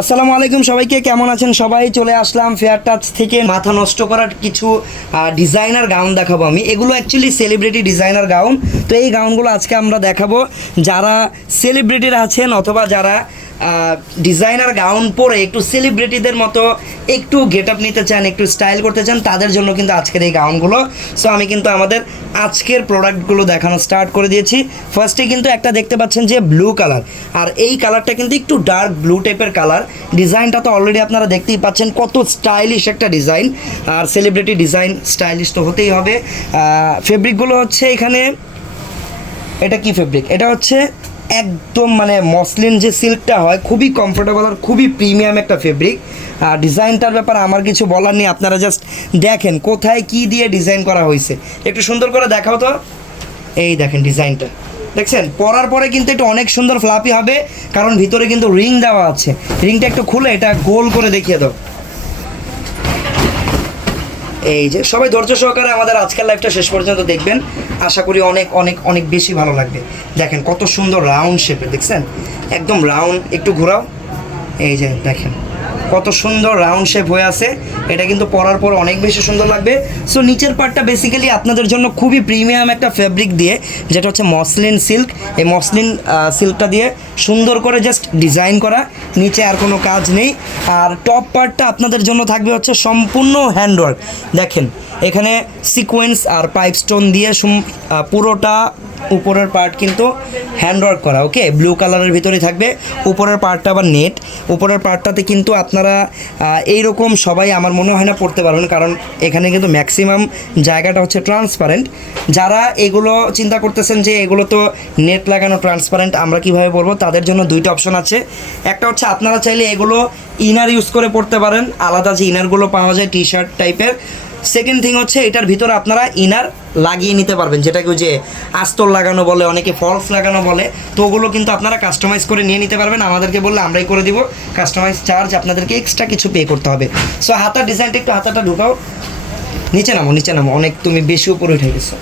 আসসালামু আলাইকুম সবাইকে, কেমন আছেন সবাই? চলে আসলাম ফেয়ার টাচ থেকে। মাথা নষ্ট করার কিছু ডিজাইনার গাউন দেখাবো আমি। এগুলো অ্যাকচুয়ালি সেলিব্রিটি ডিজাইনার গাউন তো এই গাউনগুলো আজকে আমরা দেখাবো। যারা সেলিব্রিটিরা আছেন অথবা যারা ডিজাইনার গাউন পরে একটু সেলিব্রিটিদের মতো একটু গেট আপ নিতে চান, একটু স্টাইল করতে চান, তাদের জন্য কিন্তু আজকের এই গাউনগুলো সো আমি কিন্তু আমাদের আজকের প্রোডাক্টগুলো দেখানো স্টার্ট করে দিয়েছি। ফার্স্টে কিন্তু একটা দেখতে পাচ্ছেন যে ব্লু কালার আর এই কালারটা কিন্তু একটু ডার্ক ব্লু টাইপের কালার ডিজাইনটা তো অলরেডি আপনারা দেখতেই পাচ্ছেন কত স্টাইলিশ একটা ডিজাইন আর সেলিব্রিটি ডিজাইন স্টাইলিশ তো হতেই হবে। ফেব্রিকগুলো হচ্ছে এখানে, এটা কি ফেব্রিক এটা হচ্ছে একদম মানে মসলিন যে সিল্কটা হয়, খুবই কমফোর্টেবল আর খুবই প্রিমিয়াম একটা ফেব্রিক আর ডিজাইনটার ব্যাপারে আমার কিছু বলার নেই, আপনারা জাস্ট দেখেন কোথায় কি দিয়ে ডিজাইন করা হয়েছে। একটু সুন্দর করে দেখাও তো। এই দেখেন ডিজাইনটা। দেখছেন? পরার পরে কিন্তু এটা অনেক সুন্দর ফ্লাপি হবে, কারণ ভিতরে কিন্তু রিং দেওয়া আছে। রিংটা একটু খুলে, এটা গোল করে দেখিয়ে দাও। এই যে, সবাই ধৈর্য সহকারে আমাদের আজকের লাইভটা শেষ পর্যন্ত দেখবেন। আশা করি অনেক অনেক অনেক বেশি ভালো লাগবে। দেখেন কত সুন্দর রাউন্ড শেপে দেখছেন? একদম রাউন্ড একটু ঘোরাও। এই যে, দেখেন। কত সুন্দর রাউন্ড শেপ হয়ে আছে। এটা কিন্তু পরার পর অনেক বেশি সুন্দর লাগবে। সো নিচের পার্টটা বেসিক্যালি আপনাদের জন্য খুবই প্রিমিয়াম একটা ফেব্রিক দিয়ে, যেটা হচ্ছে মসলিন সিল্ক এই মসলিন সিল্কটা দিয়ে সুন্দর করে জাস্ট ডিজাইন করা। নিচে আর কোনো কাজ নেই। আর টপ পার্টটা আপনাদের জন্য থাকবে হচ্ছে সম্পূর্ণ হ্যান্ডওয়ার্ক দেখেন, এখানে সিকোয়েন্স আর পাইপ স্টোন দিয়ে পুরোটা উপরের পার্ট কিন্তু হ্যান্ডওয়ার্ক করা ওকে ব্লু কালারের ভিতরে থাকবে। উপরের পার্টটা আবার নেট উপরের পার্টটাতে কিন্তু আপনারা আহ, এইরকম সবাই আমার মনে হয় না পড়তে পারবেন কারণ এখানে কিন্তু ম্যাক্সিমাম জায়গাটা হচ্ছে ট্রান্সপারেন্ট যারা এগুলো চিন্তা করতেছেন যে এগুলো তো নেট লাগানো ট্রান্সপারেন্ট আমরা কীভাবে পরবো তাদের জন্য দুইটা অপশন আছে। একটা হচ্ছে আপনারা চাইলে এগুলো ইনার ইউজ করে পড়তে পারেন। আলাদা যে ইনারগুলো পাওয়া যায় টি শার্ট টাইপের সেকেন্ড থিং হচ্ছে এটার ভিতরে আপনারা ইনার লাগিয়ে নিতে পারবেন। যেটাকে যে আস্তর লাগানো বলে, অনেকে ফলস লাগানো বলে। তো ওগুলো কিন্তু আপনারা কাস্টমাইজ করে নিয়ে নিতে পারবেন। আমাদেরকে বললে আমরাই করে দিব। কাস্টমাইজ চার্জ আপনাদেরকে এক্সট্রা কিছু পে করতে হবে। সো হাতার ডিজাইনটা একটু হাতাটা ঢুকাও। নিচে নামো নিচে নামো। অনেক তুমি বেশি উপরে উঠে গেছো।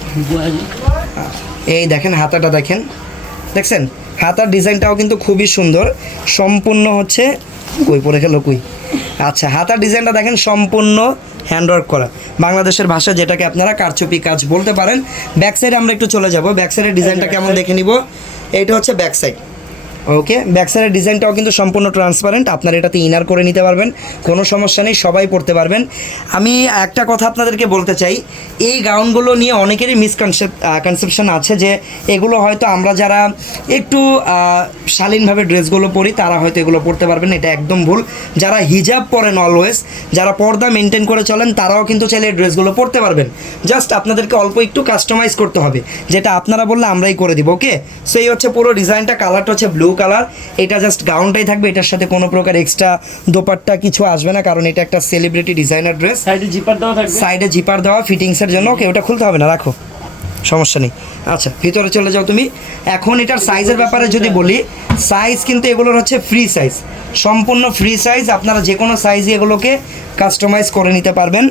এই দেখেন হাতাটা দেখেন। দেখছেন? হাতার ডিজাইনটাও কিন্তু খুবই সুন্দর। সম্পূর্ণ হচ্ছে কই পরে গেল কই? আচ্ছা হাতার ডিজাইনটা দেখেন সম্পূর্ণ হ্যান্ডওয়ার্ক করা। বাংলাদেশের ভাষা যেটাকে আপনারা কারচুপি কাজ বলতে পারেন। ব্যাক সাইডে আমরা একটু চলে যাব। ব্যাক সাইডের ডিজাইনটা কেমন দেখে নিব? এইটা হচ্ছে ব্যাক সাইড ওকে ব্যাক সাইডের ডিজাইনটাও কিন্তু সম্পূর্ণ ট্রান্সপারেন্ট আপনারা এটাতে ইনার করে নিতে পারবেন, কোনো সমস্যা নেই, সবাই পড়তে পারবেন। আমি একটা কথা আপনাদেরকে বলতে চাই, এই গাউনগুলো নিয়ে অনেকেরই মিসকনসেপ কনসেপশন আছে যে এগুলো হয়তো আমরা যারা একটু শালীনভাবে ড্রেসগুলো পরি, তারা হয়তো এগুলো পড়তে পারবেন, এটা একদম ভুল। যারা হিজাব পরেন অলওয়েজ যারা পর্দা মেনটেন করে চলেন, তারাও কিন্তু চাইলে ড্রেসগুলো পড়তে পারবেন। জাস্ট আপনাদেরকে অল্প একটু কাস্টমাইজ করতে হবে, যেটা আপনারা বললে আমরাই করে দিব ওকে সো এই হচ্ছে পুরো ডিজাইনটা কালারটা হচ্ছে ব্লু কালার। এটা জাস্ট গাউনটাই থাকবে এটার সাথে কোনো প্রকার এক্সট্রা দোপাট্টা কিছু আসবে না কারণ এটা একটা সেলিব্রিটি ডিজাইনার ড্রেস সাইডে জিপার দেওয়া থাকবে? সাইডে জিপার দেওয়া ফিটিংসের জন্য। ওকে ওটা খুলতে হবে না রাখো। সমস্যা নেই। আচ্ছা ভিতরে চলে যাও তুমি। এখন এটার সাইজের ব্যাপারে যদি বলি সাইজ কিন্তু এগুলোর হচ্ছে ফ্রি সাইজ সম্পূর্ণ ফ্রি সাইজ আপনারা যে কোনো সাইজে এগুলোকে কাস্টমাইজ করে নিতে পারবেন।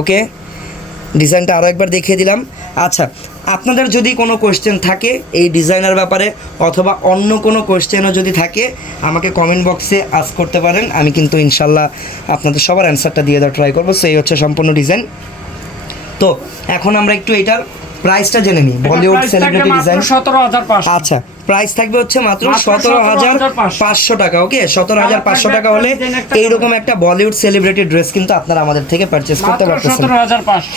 ওকে ডিজাইনটা আরও একবার দেখিয়ে দিলাম। আচ্ছা আপনাদের যদি কোনো কোয়েশ্চেন থাকে এই ডিজাইনার ব্যাপারে অথবা অন্য কোনো কোয়েশ্চেনও যদি থাকে আমাকে কমেন্ট বক্সে আস করতে পারেন। আমি কিন্তু ইনশাল্লাহ আপনাদের সবার অ্যান্সারটা দিয়ে দেওয়ার ট্রাই করব। সেই হচ্ছে সম্পূর্ণ ডিজাইন তো এখন আমরা একটু এটার প্রাইসটা জেনে নিই। বলিউড সেলিব্রিটি ডিজাইন সতেরো হাজার আচ্ছা। প্রাইস থাকবে হচ্ছে মাত্র সতেরো হাজার পাঁচশো। টাকা ওকে সতেরো হাজার পাঁচশো টাকা হলে এইরকম একটা বলিউড সেলিব্রিটি ড্রেস কিন্তু আপনারা আমাদের থেকে পারচেস করতে পারতেছেন।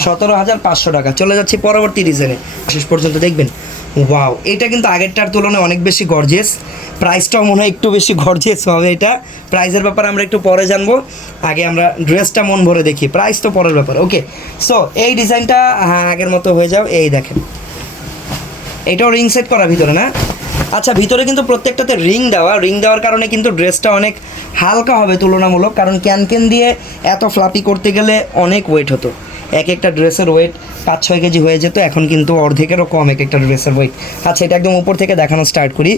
সতেরো হাজার পাঁচশো। টাকা। চলে যাচ্ছি পরবর্তী ডিজাইনে শেষ পর্যন্ত দেখবেন। ওয়াও এটা কিন্তু আগেরটার তুলনায় অনেক বেশি গর্জিয়াস প্রাইসটাও মনে হয় একটু বেশি গর্জেস হবে এটা। প্রাইসের ব্যাপারে আমরা একটু পরে জানব। আগে আমরা ড্রেসটা মন ভরে দেখি। প্রাইস তো পরের ব্যাপার ওকে সো এই ডিজাইনটা হ্যাঁ আগের মতো হয়ে যাও। এই দেখেন। এটাও রিং সেট করা ভিতরে না? আচ্ছা ভিতরে কিন্তু প্রত্যেকটাতে রিং দেওয়া। রিং দেওয়ার কারণে কিন্তু ড্রেসটা অনেক হালকা হবে তুলনামূলক, কারণ ক্যান ক্যান দিয়ে এত ফ্লাপি করতে গেলে অনেক ওয়েট হতো। এক একটা ড্রেসের ওয়েট পাঁচ, ছয় কেজি হয়ে যেত, এখন কিন্তু অর্ধেকেরও কম এক একটা ড্রেসের ওয়েট আচ্ছা এটা একদম উপর থেকে দেখানো স্টার্ট করি।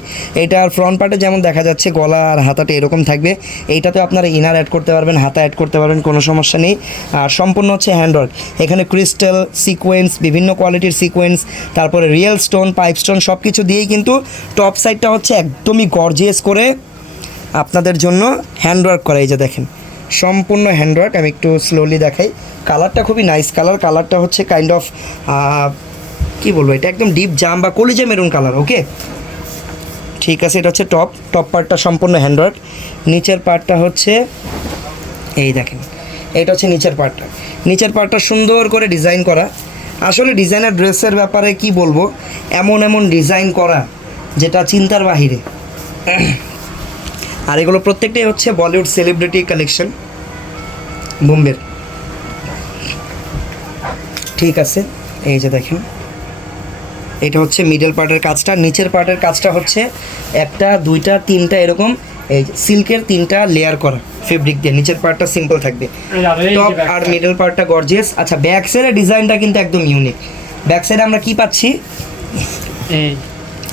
এটার ফ্রন্ট পার্টে যেমন দেখা যাচ্ছে গলা আর হাতাটা এরকম থাকবে এইটাতে আপনারা ইনার অ্যাড করতে পারবেন, হাতা অ্যাড করতে পারবেন, কোনো সমস্যা নেই। আর সম্পূর্ণ হচ্ছে হ্যান্ডওয়ার্ক এখানে ক্রিস্টাল সিকোয়েন্স বিভিন্ন কোয়ালিটির সিকোয়েন্স তারপরে রিয়েল স্টোন পাইপ স্টোন সব কিছু দিয়েই কিন্তু টপ সাইডটা হচ্ছে একদমই গর্জিয়াস করে আপনাদের জন্য হ্যান্ডওয়ার্ক করা। এই যে দেখেন সম্পূর্ণ হ্যান্ডওয়ার্ক আমি একটু স্লোলি দেখাই। কালারটা খুবই নাইস কালার কালারটা হচ্ছে কাইন্ড অফ কি বলব এটা, একদম ডিপ জাম বা কলিজা মেরুন কালার ওকে ঠিক আছে, এটা হচ্ছে টপ টপ পার্টটা সম্পূর্ণ হ্যান্ডওয়ার্ক নিচের পার্টটা হচ্ছে, এই দেখেন, এটা হচ্ছে নিচের পার্টটা নিচের পার্টটা সুন্দর করে ডিজাইন করা। আসলে ডিজাইনার ড্রেসের ব্যাপারে কি বলব, এমন এমন ডিজাইন করা, যেটা চিন্তার বাহিরে। আর এগুলো প্রত্যেকটাই হচ্ছে বলিউড সেলিব্রিটি কালেকশন বোম্বের। ঠিক আছে এই যে দেখেন। এটা হচ্ছে মিডল পার্টের কাজটা নিচের পার্টের কাজটা হচ্ছে একটা দুইটা তিনটা এরকম এই সিল্কের তিনটা লেয়ার করা ফেব্রিক দিয়ে। নিচের পার্টটা সিম্পল থাকবে। টপ আর মিডল পার্টটা গর্জিয়াস আচ্ছা ব্যাক সাইডের ডিজাইনটা কিন্তু একদম ইউনিক ব্যাক সাইডে আমরা কি পাচ্ছি?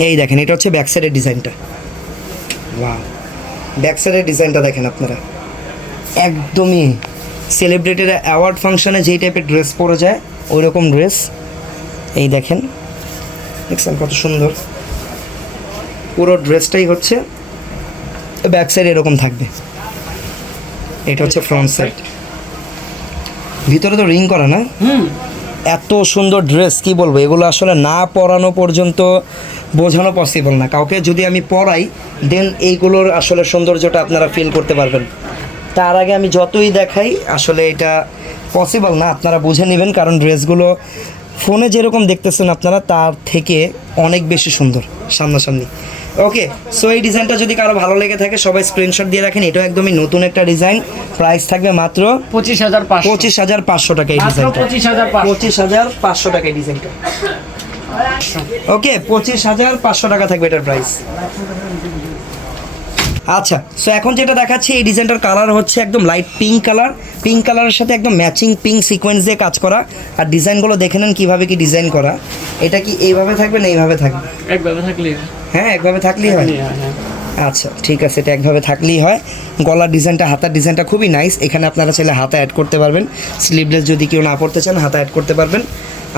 এই। দেখেন এটা হচ্ছে ব্যাক সাইডের ডিজাইনটা ওয়াও ব্যাক সাইডের ডিজাইনটা দেখেন আপনারা। একদমই সেলিব্রিটির অ্যাওয়ার্ড ফাংশনে যেই টাইপের ড্রেস পরে যায় ওই রকম ড্রেস এই দেখেন দেখছেন কত সুন্দর? পুরো ড্রেসটাই হচ্ছে ব্যাক সাইড এরকম থাকবে। এটা হচ্ছে ফ্রন্ট সাইড ভিতরে তো রিং করা না? হুম। এত সুন্দর ড্রেস কি বলব? এগুলো আসলে না পরানো পর্যন্ত বোঝানো পসিবল না। কাউকে যদি আমি পরাই দেন এইগুলোর আসলে সৌন্দর্যটা আপনারা ফিল করতে পারবেন। তার আগে আমি যতই দেখাই আসলে এটা পসিবল না আপনারা বুঝে নেবেন কারণ ড্রেসগুলো ফোনে যেরকম দেখতেছেন আপনারা তার থেকে অনেক বেশি সুন্দর সামনাসামনি। ওকে সো এই ডিজাইনটা যদি কারও ভালো লেগে থাকে সবাই স্ক্রিনশট দিয়ে রাখেন এটাও একদমই নতুন একটা ডিজাইন প্রাইস থাকবে মাত্র পঁচিশ হাজার পাঁচশো। হাজার পাঁচশো টাকা এই মাত্র ডিজাইনটা পঁচিশ হাজার পঁচিশ। হাজার পাঁচশো টাকা এই ডিজাইনটা ওকে পঁচিশ হাজার পাঁচশো টাকা থাকবে এটার প্রাইস আচ্ছা সো এখন যেটা দেখাচ্ছি এই ডিজাইনটার কালার হচ্ছে একদম লাইট পিঙ্ক কালার পিঙ্ক কালারের সাথে একদম ম্যাচিং পিঙ্ক সিকোয়েন্স দিয়ে কাজ করা। আর ডিজাইনগুলো দেখে নেন কীভাবে কি ডিজাইন করা। এটা কি এইভাবে থাকবে না এইভাবে থাকবে? একভাবে থাকলে হ্যাঁ। একভাবে থাকলেই হয়। আচ্ছা ঠিক আছে এটা একভাবে থাকলেই হয়। গলার ডিজাইনটা হাতার ডিজাইনটা খুবই নাইস এখানে আপনারা চাইলে হাতা অ্যাড করতে পারবেন। স্লিভলেস যদি কেউ না পড়তে চান হাতা অ্যাড করতে পারবেন।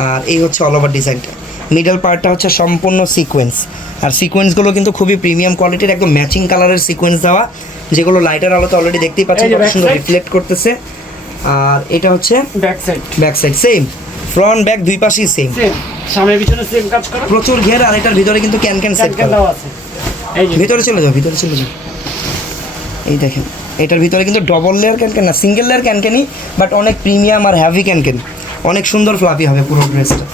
আর এই হচ্ছে অল ওভার ডিজাইনটা মিডল পার্টটা হচ্ছে সম্পূর্ণ সিকোয়েন্স আর সিকোয়েন্সগুলো কিন্তু খুবই প্রিমিয়াম কোয়ালিটির একদম ম্যাচিং কালারের সিকোয়েন্স দেওয়া যেগুলো লাইটের আলোতে অলরেডি দেখতেই পাচ্ছেন কত সুন্দর। রিফ্লেক্ট করতেছে। আর এটা হচ্ছে back side back side same front back দুই পাশেই সেম সেম সামনে পিছনে সেম কাজ করা? প্রচুর ঘের আর এটার ভিতরে কিন্তু ক্যান ক্যান সেট করা। আছে। ভিতরে চলে যাও ভিতরে চলে যাও। এই দেখেন এটার ভিতরে কিন্তু ডবল লেয়ার ক্যানকেন না সিঙ্গেল লেয়ার ক্যানকেনই বাট অনেক প্রিমিয়াম আর হ্যাভি ক্যানকেন অনেক সুন্দর ফ্লাফি হবে পুরো ড্রেসটা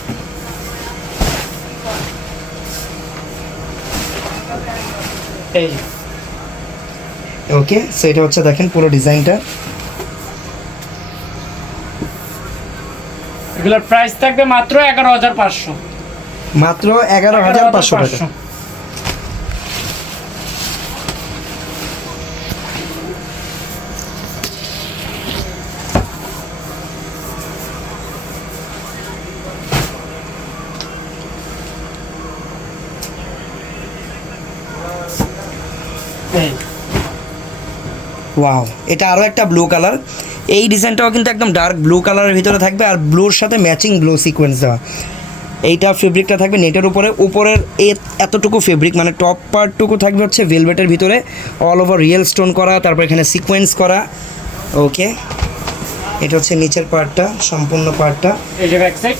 এই। ওকে সো এটা হচ্ছে দেখেন পুরো ডিজাইনটা। এগুলোর প্রাইস থাকবে মাত্র এগারো হাজার পাঁচশো। মাত্র এগারো হাজার পাঁচশো টাকা। ওয়াও এটা আরও একটা ব্লু কালার এই ডিজাইনটাও কিন্তু একদম ডার্ক ব্লু কালারের ভিতরে থাকবে আর ব্লুর সাথে ম্যাচিং ব্লু সিকোয়েন্স দেওয়া। এইটা ফেব্রিকটা থাকবে নেটের উপরে। উপরের এ- এতটুকু ফেব্রিক মানে টপ পার্টটুকু থাকবে হচ্ছে ভেলভেটের ভিতরে। অল ওভার রিয়েল স্টোন করা তারপর এখানে সিকোয়েন্স করা। ওকে এটা হচ্ছে নিচের পার্টটা সম্পূর্ণ পার্টটা এই যে ব্যাক সাইড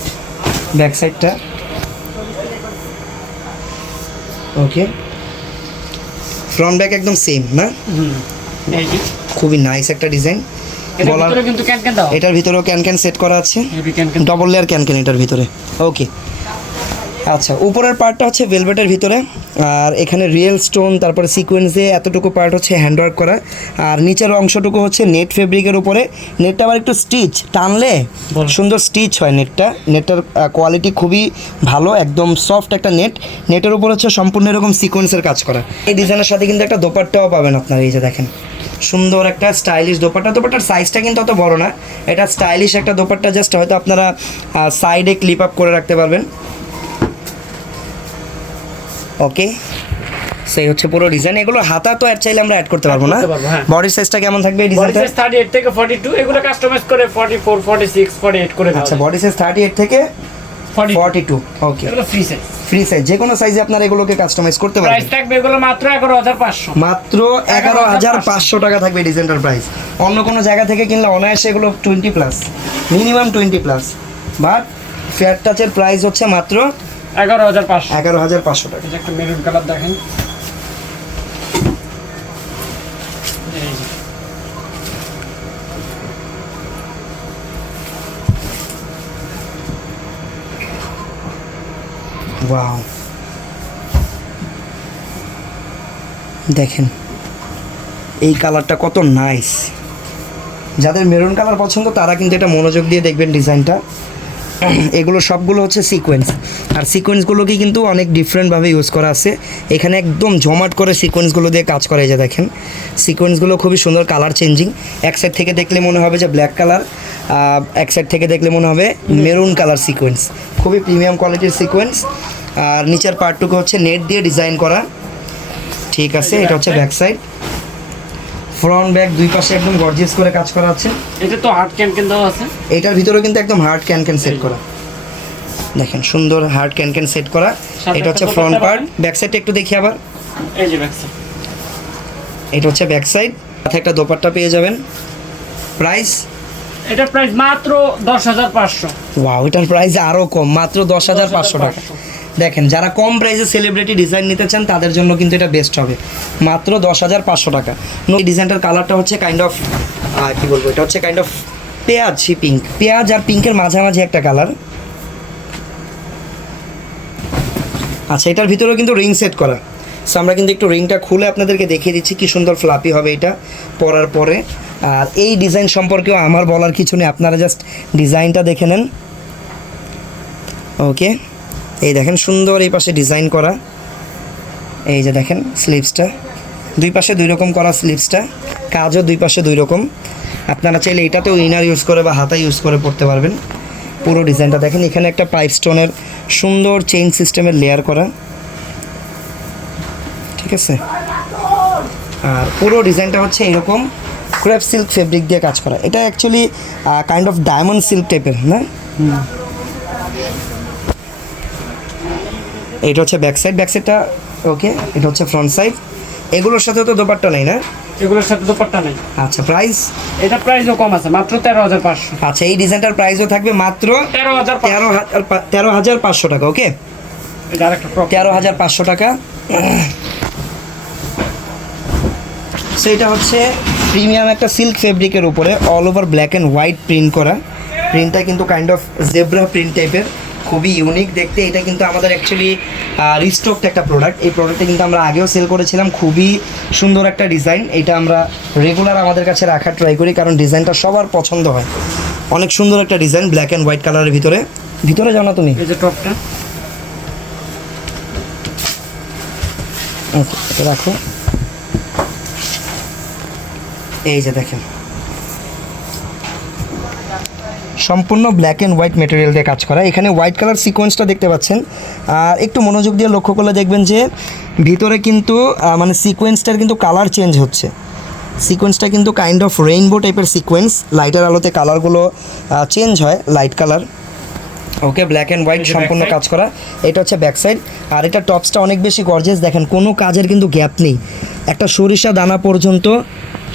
ব্যাক সাইডটা ওকে ফ্রন্ট ব্যাক একদম সেম না? খুবই নাইস একটা ডিজাইন এটার ভিতরেও ক্যান ক্যান সেট করা আছে। ডবল লেয়ার ক্যান ক্যান এটার ভিতরে। ওকে আচ্ছা উপরের পার্টটা হচ্ছে ভেলভেটের ভিতরে আর এখানে রিয়েল স্টোন তারপরে সিকোয়েন্স দিয়ে এতটুকু পার্ট হচ্ছে হ্যান্ডওয়ার্ক করা আর নিচের অংশটুকু হচ্ছে নেট ফেব্রিকের উপরে। নেটটা আবার একটু স্টিচ টানলে। সুন্দর স্টিচ হয় নেটটা নেটটার কোয়ালিটি খুবই ভালো একদম সফট একটা নেট নেটের উপর হচ্ছে সম্পূর্ণ এরকম সিকোয়েন্সের কাজ করা। এই ডিজাইনের সাথে কিন্তু একটা দোপাট্টাও পাবেন আপনারা এই যে দেখেন। সুন্দর একটা স্টাইলিশ দোপাট্টা। দোপাট্টার সাইজটা কিন্তু অত বড় না। এটা স্টাইলিশ একটা দোপাট্টা জাস্ট হয়তো আপনারা সাইডে ক্লিপ আপ করে রাখতে পারবেন। ওকে সেই হচ্ছে পুরো ডিজাইন এগুলো হাতা তো অ্যাড চাইলে আমরা অ্যাড করতে পারব না? হ্যাঁ। বডি সাইজটা কেমন থাকবে এই বডি সাইজ থার্টি এইট থেকে ফর্টি টু এগুলো কাস্টমাইজ করে forty four forty six forty eight করে দেওয়া আচ্ছা বডি সাইজ থার্টি এইট থেকে 42 ফর্টি টু ওকে এগুলো ফ্রি সাইজ ফ্রি সাইজ যে কোনো সাইজে আপনারা এগুলোকে কাস্টমাইজ করতে পারবেন। প্রাইস থাকবে এগুলো মাত্র এগারো হাজার পাঁচশো। মাত্র এগারো হাজার পাঁচশো। টাকা থাকবে ডিজাইনটার প্রাইস অন্য কোনো জায়গা থেকে কিনলে অনায়াসে এগুলো twenty plus minimum twenty plus but fair টাচের price হচ্ছে মাত্র এগারো হাজার পাঁচশো। এগারো হাজার পাঁচশো টাকা। একটা মেরুন কালার দেখেন। ওয়াও দেখেন এই কালারটা কত নাইস যাদের মেরুন কালার পছন্দ তারা কিন্তু এটা মনোযোগ দিয়ে দেখবেন ডিজাইনটা এগুলো সবগুলো হচ্ছে সিকোয়েন্স আর সিকোয়েন্সগুলোকে কিন্তু অনেক ডিফারেন্টভাবে ইউজ করা আছে। এখানে একদম জমাট করে সিকোয়েন্সগুলো দিয়ে কাজ করা এই যে দেখেন। সিকোয়েন্সগুলো খুবই সুন্দর কালার চেঞ্জিং এক সাইড থেকে দেখলে মনে হবে যে ব্ল্যাক কালার এক সাইড থেকে দেখলে মনে হবে মেরুন কালার সিকোয়েন্স খুবই প্রিমিয়াম কোয়ালিটির সিকোয়েন্স আর নিচের পার্টটুকু হচ্ছে নেট দিয়ে ডিজাইন করা। ঠিক আছে এটা হচ্ছে ব্যাক সাইড ফ্রন্ট ব্যাক দুই পাশে একদম গর্জিয়াস করে কাজ করা আছে। এটা তো হার্ড ক্যান ক্যান দেওয়া আছে। এটার ভিতরেও কিন্তু একদম হার্ড ক্যান ক্যান সেট করা। দেখেন সুন্দর হার্ড ক্যান ক্যান সেট করা এটা হচ্ছে ফ্রন্ট পার্ট ব্যাক সাইডটা একটু দেখি আবার। এই যে ব্যাক সাইড এটা হচ্ছে ব্যাক সাইড সাথে একটা দোপাট্টা পেয়ে যাবেন। প্রাইস এটার প্রাইস মাত্র দশ হাজার পাঁচশো। ওয়াও এটার প্রাইস আরও কম। মাত্র দশ হাজার পাঁচশো টাকা। দেখেন যারা কম প্রাইসে সেলিব্রিটি ডিজাইন নিতে চান তাদের জন্য কিন্তু এটা বেস্ট হবে। মাত্র দশ হাজার পাঁচশো টাকা। এই ডিজাইনটার কালারটা হচ্ছে কাইন্ড অফ কি বলব? এটা হচ্ছে কাইন্ড অফ পেঁয়াজি পিঙ্ক পেঁয়াজ আর পিঙ্কের মাঝামাঝি একটা কালার আচ্ছা এটার ভিতরেও কিন্তু রিং সেট করা। সো আমরা কিন্তু একটু রিংটা খুলে আপনাদেরকে দেখিয়ে দিচ্ছি কি সুন্দর ফ্লাপি হবে এটা পরার পরে। আর এই ডিজাইন সম্পর্কেও আমার বলার কিছু নেই, আপনারা জাস্ট ডিজাইনটা দেখে নেন। ওকে এই দেখেন সুন্দর এই পাশে ডিজাইন করা। এই যে দেখেন স্লিভসটা দুই পাশে দুই রকম করা স্লিভসটা কাজও দুই পাশে দুই রকম। আপনারা চাইলে এটাতেও ইনার ইউজ করে বা হাতা ইউজ করে পড়তে পারবেন। পুরো ডিজাইনটা দেখেন, এখানে একটা পাইপ স্টোনের সুন্দর চেইন সিস্টেমের লেয়ার করা। ঠিক আছে? আর পুরো ডিজাইনটা হচ্ছে এরকম ক্রেপ সিল্ক ফেব্রিক দিয়ে কাজ করা। এটা actually kind of diamond silk টাইপের না? এটা হচ্ছে ব্যাক সাইড ব্যাক সাইডটা ওকে এটা হচ্ছে ফ্রন্ট সাইড এগুলোর সাথে তো দোপাট্টা নেই, না? এগুলোর সাথে দোপাট্টা নেই। আচ্ছা প্রাইস এটা প্রাইসও কম আছে মাত্র তেরো হাজার পাঁচশো। আচ্ছা এই ডিজাইনটার প্রাইসও থাকবে মাত্র তেরো হাজার তেরো হাজার তেরো হাজার পাঁচশো টাকা ওকে তেরো হাজার পাঁচশো টাকা। সেটা হচ্ছে প্রিমিয়াম একটা সিল্ক ফেব্রিকের উপরে all over black and white print করা। প্রিন্টটা কিন্তু কাইন্ড অফ জেব্রা প্রিন্ট টাইপের খুবই ইউনিক দেখতে। এটা কিন্তু আমাদের অ্যাকচুয়ালি রিস্টকড একটা প্রোডাক্ট এই প্রোডাক্টটা কিন্তু আমরা আগেও সেল করেছিলাম। খুবই সুন্দর একটা ডিজাইন এটা আমরা রেগুলার আমাদের কাছে রাখার ট্রাই করি কারণ ডিজাইনটা সবার পছন্দ হয়। অনেক সুন্দর একটা ডিজাইন ব্ল্যাক অ্যান্ড হোয়াইট কালারের ভিতরে। ভিতরে জানো তুমি? এই যে টপটা। রাখো। এই যে দেখেন। সম্পূর্ণ ব্ল্যাক অ্যান্ড হোয়াইট মেটেরিয়াল দিয়ে কাজ করা। এখানে হোয়াইট কালার সিকোয়েন্সটা দেখতে পাচ্ছেন। আর একটু মনোযোগ দিয়ে লক্ষ্য করলে দেখবেন যে ভিতরে কিন্তু মানে সিকোয়েন্সটার কিন্তু কালার চেঞ্জ হচ্ছে। সিকোয়েন্সটা কিন্তু কাইন্ড অফ রেইনবো টাইপের সিকোয়েন্স লাইটের আলোতে কালারগুলো চেঞ্জ হয় light colour okay black and white সম্পূর্ণ কাজ করা। এটা হচ্ছে ব্যাক সাইড আর এটা টপসটা অনেক বেশি গর্জেস দেখেন কোনো কাজের কিন্তু গ্যাপ নেই। একটা সরিষা দানা পর্যন্ত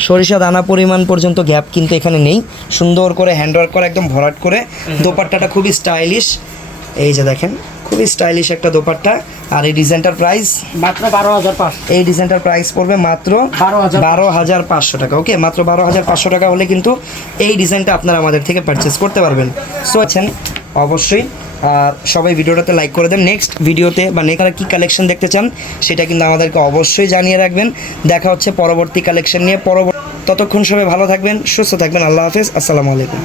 সরিষা দানা পরিমাণ পর্যন্ত গ্যাপ কিন্তু এখানে নেই। সুন্দর করে হ্যান্ডওয়ার্ক করা একদম ভরাট করে। দোপাট্টাটা খুবই স্টাইলিশ এই যে দেখেন খুবই স্টাইলিশ একটা দোপাট্টা। আর এই ডিজাইনটার প্রাইস মাত্র বারো হাজার পাঁচশো। এই ডিজাইনটার প্রাইস পড়বে মাত্র 12,500 বারো হাজার পাঁচশো টাকা ওকে মাত্র বারো হাজার পাঁচশো টাকা হলে কিন্তু এই ডিজাইনটা আপনারা আমাদের থেকে পারচেস করতে পারবেন। সো আছেন অবশ্যই আর সবাই ভিডিওটাতে লাইক করে দেন। নেক্সট ভিডিওতে বা নেকারা কী কালেকশন দেখতে চান, সেটা কিন্তু আমাদেরকে অবশ্যই জানিয়ে রাখবেন। দেখা হচ্ছে পরবর্তী কালেকশন নিয়ে পরবর্তী ততক্ষণ সবাই ভালো থাকবেন, সুস্থ থাকবেন। আল্লাহ হাফেজ, আসসালামু আলাইকুম।